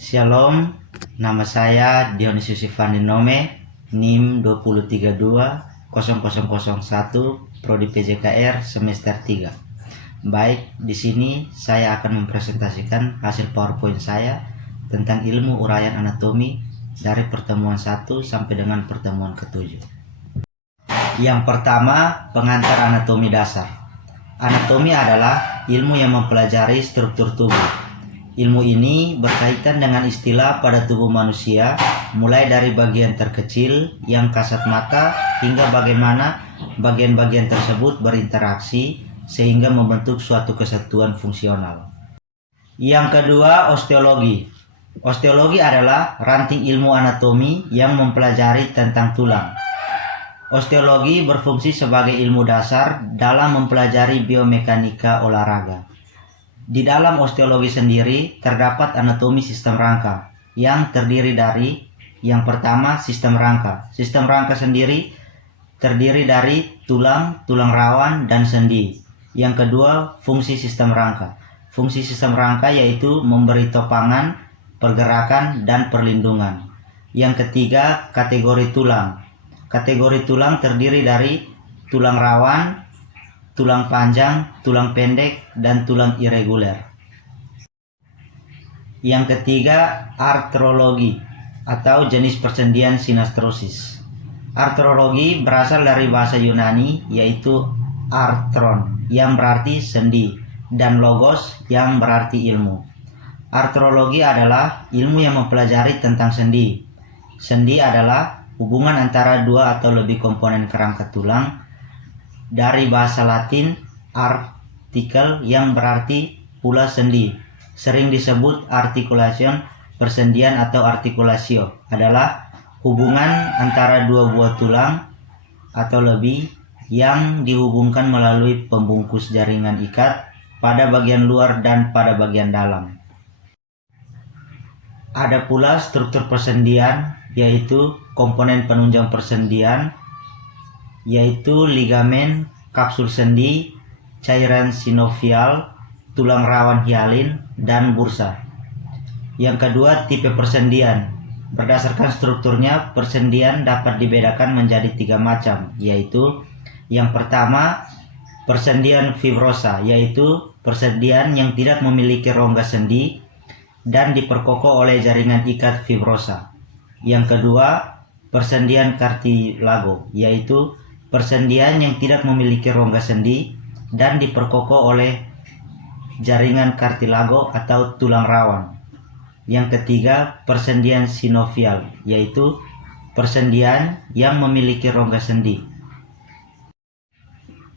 Shalom, nama saya Dionysius Ivandinome, NIM 2320001, Prodi PJKR semester 3. Baik, di sini saya akan mempresentasikan hasil PowerPoint saya tentang ilmu uraian anatomi dari pertemuan 1 sampai dengan pertemuan ke-7. Yang pertama, pengantar anatomi dasar. Anatomi adalah ilmu yang mempelajari struktur tubuh. Ilmu ini berkaitan dengan istilah pada tubuh manusia, mulai dari bagian terkecil yang kasat mata hingga bagaimana bagian-bagian tersebut berinteraksi sehingga membentuk suatu kesatuan fungsional. Yang kedua, osteologi. Osteologi adalah ranting ilmu anatomi yang mempelajari tentang tulang. Osteologi berfungsi sebagai ilmu dasar dalam mempelajari biomekanika olahraga. Di dalam osteologi sendiri terdapat anatomi sistem rangka yang terdiri dari yang pertama sistem rangka. Sistem rangka sendiri terdiri dari tulang, tulang rawan, dan sendi. Yang kedua, fungsi sistem rangka. Fungsi sistem rangka yaitu memberi topangan, pergerakan, dan perlindungan. Yang ketiga, kategori tulang. Kategori tulang terdiri dari tulang rawan, tulang panjang, tulang pendek, dan tulang irreguler. Yang ketiga, artrologi atau jenis persendian sinastrosis. Artrologi berasal dari bahasa Yunani yaitu artron yang berarti sendi dan logos yang berarti ilmu. Artrologi adalah ilmu yang mempelajari tentang sendi. Sendi adalah hubungan antara dua atau lebih komponen kerangka tulang. Dari bahasa Latin artikel yang berarti pula sendi, sering disebut articulation, persendian atau articulatio adalah hubungan antara dua buah tulang atau lebih yang dihubungkan melalui pembungkus jaringan ikat pada bagian luar dan pada bagian dalam. Ada pula struktur persendian, yaitu komponen penunjang persendian, yaitu ligamen, kapsul sendi, cairan sinovial, tulang rawan hialin, dan bursa. Yang kedua, tipe persendian. Berdasarkan strukturnya, persendian dapat dibedakan menjadi 3 macam, yaitu yang pertama, persendian fibrosa, yaitu persendian yang tidak memiliki rongga sendi dan diperkokoh oleh jaringan ikat fibrosa. Yang kedua, persendian kartilago, yaitu persendian yang tidak memiliki rongga sendi dan diperkokoh oleh jaringan kartilago atau tulang rawan. Yang ketiga, persendian sinovial, yaitu persendian yang memiliki rongga sendi.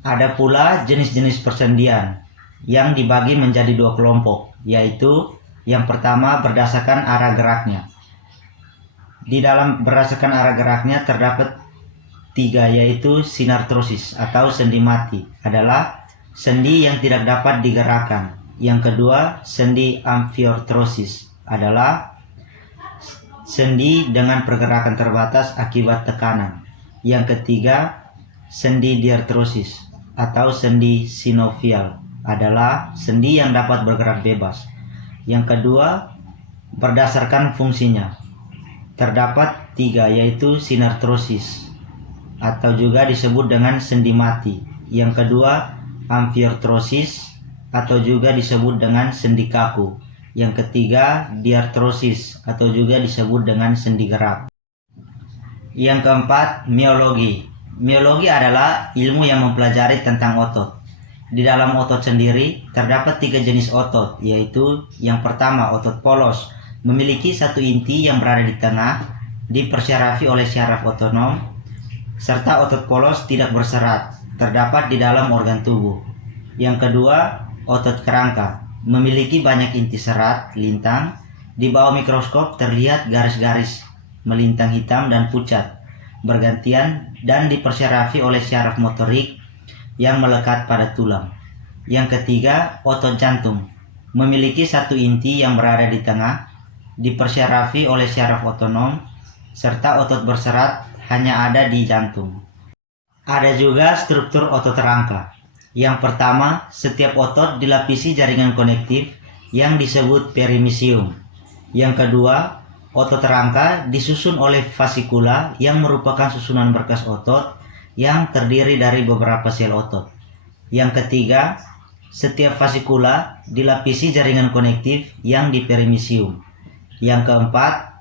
Ada pula jenis-jenis persendian yang dibagi menjadi 2 kelompok, yaitu yang pertama berdasarkan arah geraknya. Di dalam berdasarkan arah geraknya terdapat 3, yaitu sinartrosis atau sendi mati adalah sendi yang tidak dapat digerakkan. Yang kedua, sendi amfiartrosis adalah sendi dengan pergerakan terbatas akibat tekanan. Yang ketiga, sendi diartrosis atau sendi sinovial adalah sendi yang dapat bergerak bebas. Yang kedua, berdasarkan fungsinya terdapat 3, yaitu sinartrosis atau juga disebut dengan sendi mati. Yang kedua, amfiartrosis atau juga disebut dengan sendi kaku. Yang ketiga, diartrosis atau juga disebut dengan sendi gerak. Yang keempat, miologi. Miologi adalah ilmu yang mempelajari tentang otot. Di dalam otot sendiri terdapat 3 jenis otot, yaitu yang pertama, otot polos, memiliki satu inti yang berada di tengah, dipersyarafi oleh syaraf otonom, serta otot polos tidak berserat, terdapat di dalam organ tubuh. Yang kedua, otot kerangka, memiliki banyak inti serat, lintang, di bawah mikroskop terlihat garis-garis melintang hitam dan pucat, bergantian dan dipersyarafi oleh syaraf motorik yang melekat pada tulang. Yang ketiga, otot jantung, memiliki satu inti yang berada di tengah, dipersyarafi oleh syaraf otonom, serta otot berserat hanya ada di jantung. Ada juga struktur otot rangka. Yang pertama, setiap otot dilapisi jaringan konektif yang disebut perimisium. Yang kedua, otot rangka disusun oleh fasikula yang merupakan susunan berkas otot yang terdiri dari beberapa sel otot. Yang ketiga, setiap fasikula dilapisi jaringan konektif yang diperimisium. Yang keempat,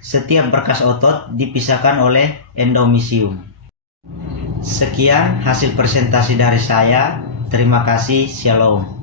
setiap berkas otot dipisahkan oleh endomisium. Sekian hasil presentasi dari saya. Terima kasih. Shalom.